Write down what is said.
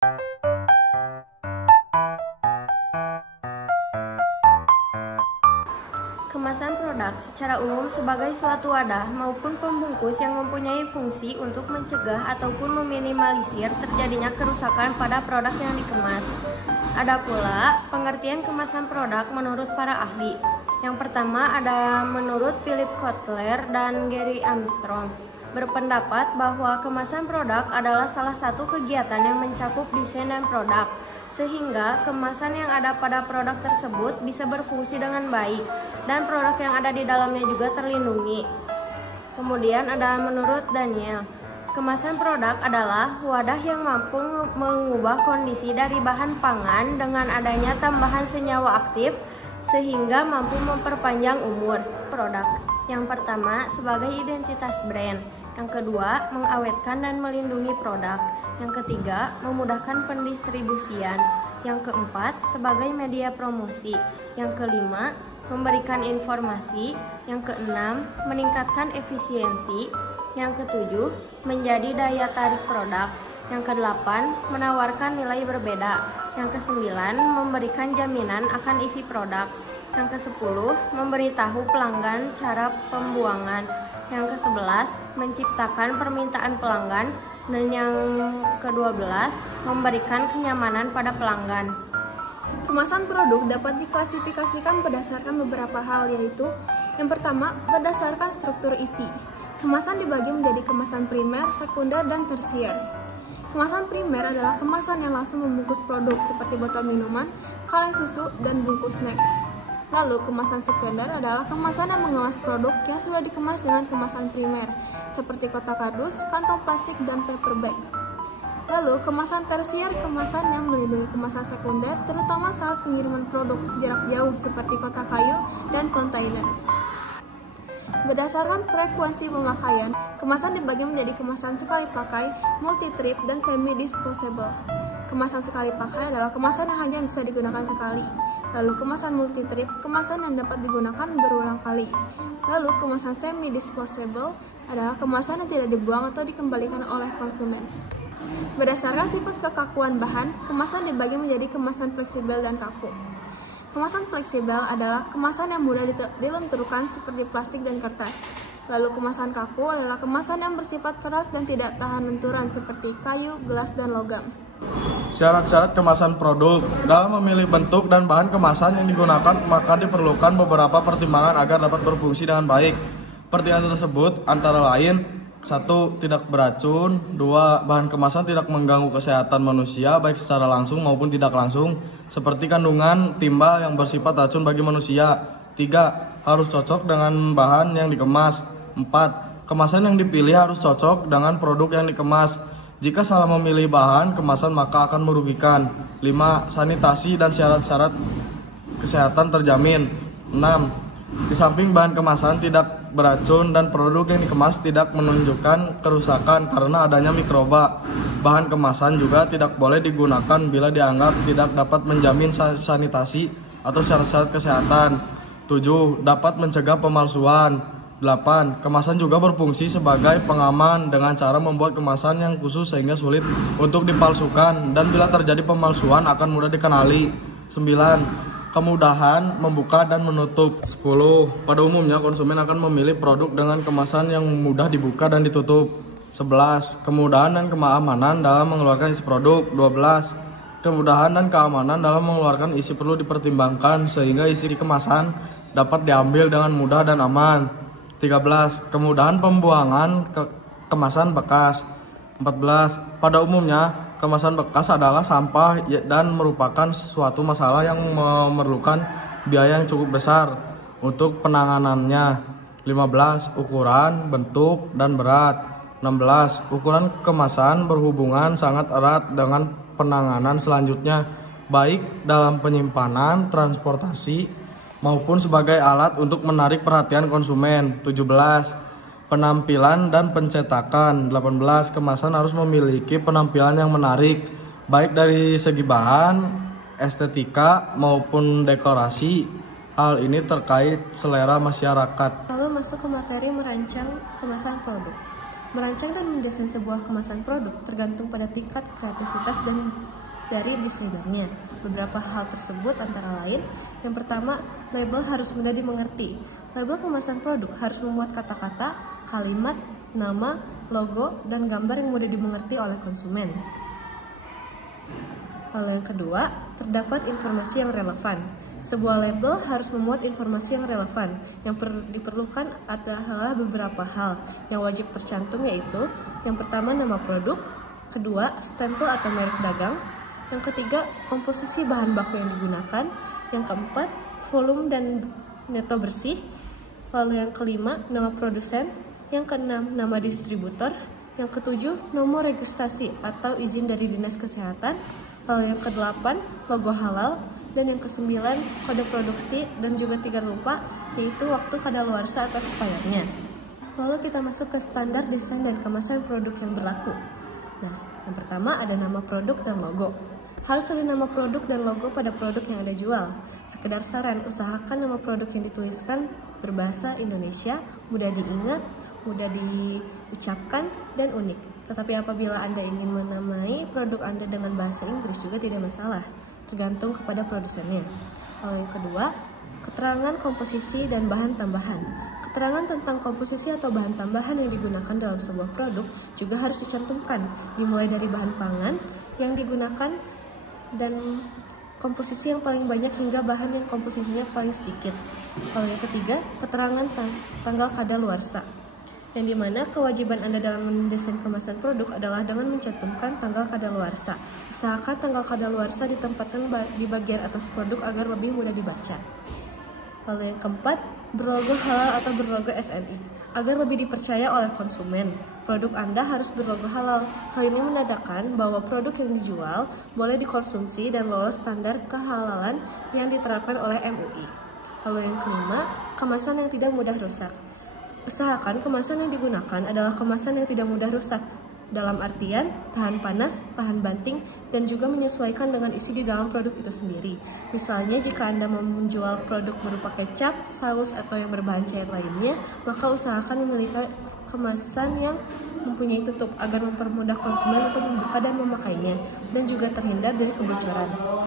Kemasan produk secara umum sebagai suatu wadah maupun pembungkus yang mempunyai fungsi untuk mencegah ataupun meminimalisir terjadinya kerusakan pada produk yang dikemas. Ada pula pengertian kemasan produk menurut para ahli. Yang pertama ada menurut Philip Kotler dan Gary Armstrong, berpendapat bahwa kemasan produk adalah salah satu kegiatan yang mencakup desain dan produk, sehingga kemasan yang ada pada produk tersebut bisa berfungsi dengan baik dan produk yang ada di dalamnya juga terlindungi. Kemudian ada menurut Daniel, kemasan produk adalah wadah yang mampu mengubah kondisi dari bahan pangan dengan adanya tambahan senyawa aktif sehingga mampu memperpanjang umur produk. Yang pertama sebagai identitas brand, yang kedua mengawetkan dan melindungi produk, yang ketiga memudahkan pendistribusian, yang keempat sebagai media promosi, yang kelima memberikan informasi, yang keenam meningkatkan efisiensi, yang ketujuh menjadi daya tarik produk, yang kedelapan menawarkan nilai berbeda, yang kesembilan memberikan jaminan akan isi produk, yang kesepuluh memberitahu pelanggan cara pembuangan, yang ke-11 menciptakan permintaan pelanggan, dan yang ke-12 memberikan kenyamanan pada pelanggan. Kemasan produk dapat diklasifikasikan berdasarkan beberapa hal, yaitu yang pertama, berdasarkan struktur isi. Kemasan dibagi menjadi kemasan primer, sekunder, dan tersier. Kemasan primer adalah kemasan yang langsung membungkus produk seperti botol minuman, kaleng susu, dan bungkus snack. Lalu, kemasan sekunder adalah kemasan yang mengemas produk yang sudah dikemas dengan kemasan primer, seperti kotak kardus, kantong plastik, dan paper bag. Lalu, kemasan tersier, kemasan yang melindungi kemasan sekunder, terutama saat pengiriman produk jarak jauh seperti kotak kayu dan kontainer. Berdasarkan frekuensi pemakaian, kemasan dibagi menjadi kemasan sekali pakai, multi-trip, dan semi-disposable. Kemasan sekali pakai adalah kemasan yang hanya bisa digunakan sekali. Lalu kemasan multi-trip, kemasan yang dapat digunakan berulang kali. Lalu kemasan semi-disposable adalah kemasan yang tidak dibuang atau dikembalikan oleh konsumen. Berdasarkan sifat kekakuan bahan, kemasan dibagi menjadi kemasan fleksibel dan kaku. Kemasan fleksibel adalah kemasan yang mudah dilenturkan seperti plastik dan kertas. Lalu kemasan kaku adalah kemasan yang bersifat keras dan tidak tahan lenturan seperti kayu, gelas, dan logam. Syarat-syarat kemasan produk. Dalam memilih bentuk dan bahan kemasan yang digunakan, maka diperlukan beberapa pertimbangan agar dapat berfungsi dengan baik. Pertimbangan tersebut antara lain: 1. Tidak beracun. 2. Bahan kemasan tidak mengganggu kesehatan manusia baik secara langsung maupun tidak langsung, seperti kandungan timbal yang bersifat racun bagi manusia. 3. Harus cocok dengan bahan yang dikemas. 4. Kemasan yang dipilih harus cocok dengan produk yang dikemas. Jika salah memilih bahan kemasan maka akan merugikan. 5. Sanitasi dan syarat-syarat kesehatan terjamin. 6. Di samping bahan kemasan tidak beracun dan produk yang dikemas tidak menunjukkan kerusakan karena adanya mikroba, bahan kemasan juga tidak boleh digunakan bila dianggap tidak dapat menjamin sanitasi atau syarat-syarat kesehatan. 7. Dapat mencegah pemalsuan. 8. Kemasan juga berfungsi sebagai pengaman dengan cara membuat kemasan yang khusus sehingga sulit untuk dipalsukan dan bila terjadi pemalsuan akan mudah dikenali. 9. Kemudahan membuka dan menutup. 10. Pada umumnya konsumen akan memilih produk dengan kemasan yang mudah dibuka dan ditutup. 11. Kemudahan dan keamanan dalam mengeluarkan isi produk. 12. Kemudahan dan keamanan dalam mengeluarkan isi perlu dipertimbangkan sehingga isi kemasan dapat diambil dengan mudah dan aman. 13. Kemudahan pembuangan kemasan bekas. 14. Pada umumnya kemasan bekas adalah sampah dan merupakan suatu masalah yang memerlukan biaya yang cukup besar untuk penanganannya. 15. Ukuran, bentuk, dan berat. 16. Ukuran kemasan berhubungan sangat erat dengan penanganan selanjutnya, baik dalam penyimpanan, transportasi, maupun sebagai alat untuk menarik perhatian konsumen. 17. Penampilan dan pencetakan. 18. Kemasan harus memiliki penampilan yang menarik, baik dari segi bahan, estetika, maupun dekorasi. Hal ini terkait selera masyarakat. Lalu masuk ke materi merancang kemasan produk. Merancang dan mendesain sebuah kemasan produk tergantung pada tingkat kreativitas dan dari desainernya. Beberapa hal tersebut antara lain, yang pertama, label harus mudah dimengerti. Label kemasan produk harus memuat kata-kata, kalimat, nama, logo, dan gambar yang mudah dimengerti oleh konsumen. Lalu yang kedua, terdapat informasi yang relevan. Sebuah label harus memuat informasi yang relevan. Yang diperlukan adalah beberapa hal yang wajib tercantum, yaitu yang pertama nama produk, kedua stempel atau merek dagang, yang ketiga komposisi bahan baku yang digunakan, yang keempat volume dan neto bersih, lalu yang kelima nama produsen, yang keenam nama distributor, yang ketujuh nomor registrasi atau izin dari Dinas Kesehatan, lalu yang kedelapan logo halal, dan yang kesembilan kode produksi, dan juga tidak lupa yaitu waktu kadaluarsa atau expirednya. Lalu kita masuk ke standar desain dan kemasan produk yang berlaku. Nah, yang pertama ada nama produk dan logo. Harus ada nama produk dan logo pada produk yang Anda jual. Sekedar saran, usahakan nama produk yang dituliskan berbahasa Indonesia, mudah diingat, mudah diucapkan, dan unik. Tetapi apabila Anda ingin menamai produk Anda dengan bahasa Inggris juga tidak masalah, tergantung kepada produsennya. Lalu yang kedua, keterangan komposisi dan bahan tambahan. Keterangan tentang komposisi atau bahan tambahan yang digunakan dalam sebuah produk juga harus dicantumkan, dimulai dari bahan pangan yang digunakan dan komposisi yang paling banyak hingga bahan yang komposisinya paling sedikit. Lalu yang ketiga, keterangan tanggal kadaluarsa, yang dimana kewajiban Anda dalam mendesain kemasan produk adalah dengan mencantumkan tanggal kadaluarsa. Usahakan tanggal kadaluarsa ditempatkan di bagian atas produk agar lebih mudah dibaca. Lalu yang keempat, berlogo halal atau berlogo SNI. Agar lebih dipercaya oleh konsumen, produk Anda harus berlogo halal. Hal ini menandakan bahwa produk yang dijual boleh dikonsumsi dan lolos standar kehalalan yang diterapkan oleh MUI. Lalu yang kelima, kemasan yang tidak mudah rusak. Usahakan kemasan yang digunakan adalah kemasan yang tidak mudah rusak, dalam artian tahan panas, tahan banting, dan juga menyesuaikan dengan isi di dalam produk itu sendiri. Misalnya jika Anda mau menjual produk berupa kecap, saus, atau yang berbahan cair lainnya, maka usahakan memiliki kemasan yang mempunyai tutup agar mempermudah konsumen untuk membuka dan memakainya, dan juga terhindar dari kebocoran.